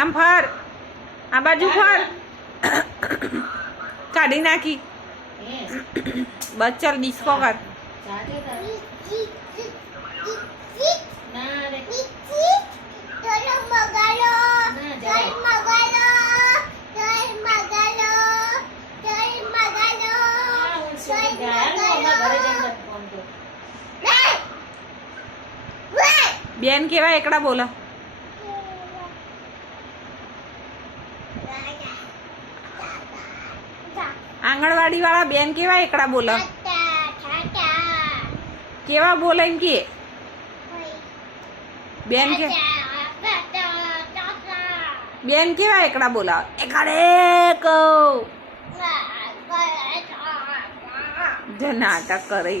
આમ ફર, આ બાજુ ફર. કાઢી નાખી. બસ ચાલ ડિસ્કો કર. બેન કેવા એકડા બોલા? આંગણવાડી વાળા બેન કેવા એકડા બોલા? કેવા બોલા એમ કે બેન કે બેન કેવા એકડા બોલા? એકાડે કહો જો નાટક કરે.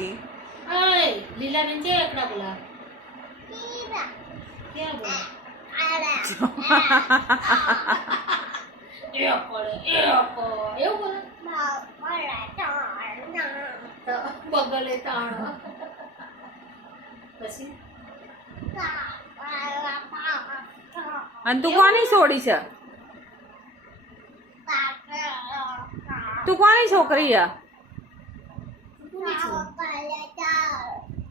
લીલા બેન કેવા એકડા બોલા? કેવા બોલા? એવું બોલે બગલે તાણ પછી અને તું કોની છોડી છે? તું કોની છોકરી છે?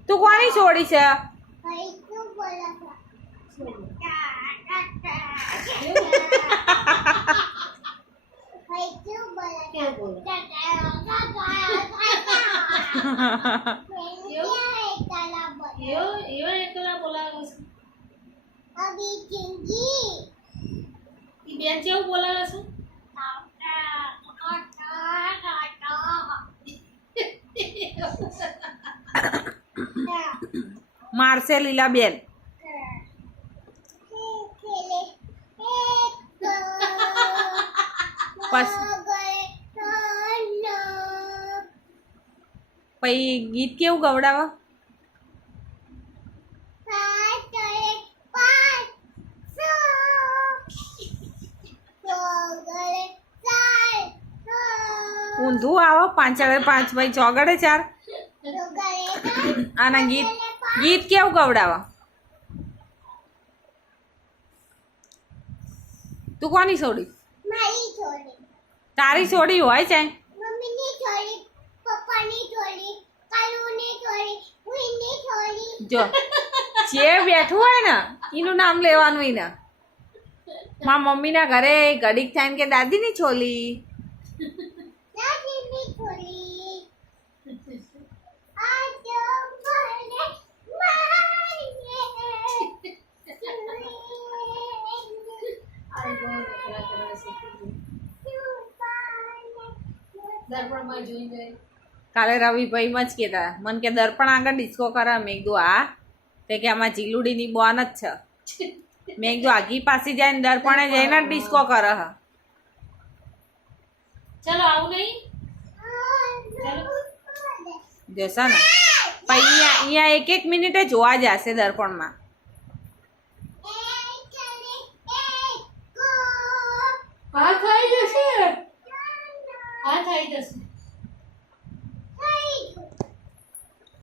તું કોની છોડી છે? એકલા બોલાવે છે બેન કેવું બોલાવે છે? મારશે લીલા બેન. પછી ગીત કેવું ગવડાવા? ઊંધું આવો 5 5 ભાઈ ચોગડે 4. આના ગીત ગીત કેવું ગવડાવા? તું કોની છોડી? મારી છોડી. તારી છોડી હોય છે? મમ્મીની છોડી, પપ્પાની છોડી, કાલુની છોડી, હુઈની છોડી. જો જે બેઠું હોય ને એનું નામ લેવાનું એને. મારા મમ્મીના ઘરે ઘડીક થાય કે દાદીની છોલી, દાદીની છોડી. આ તો મને દર્પણમાં જોઈ જાય. કાલે રવિભાઈમાં જ કહેતા મને કે દર્પણ આગળ ડિસ્કો કરે. મેં કીધું હા. તે કે આમાં જીલુડીની બોન જ છે. મેં કીધું આગી પાછી જાય ને દર્પણે જઈને જ ડિસ્કો કરે. ચલો આવું નહીં. જશે ને પછી અહીંયા 1 મિનિટે જોવા જશે દર્પણમાં.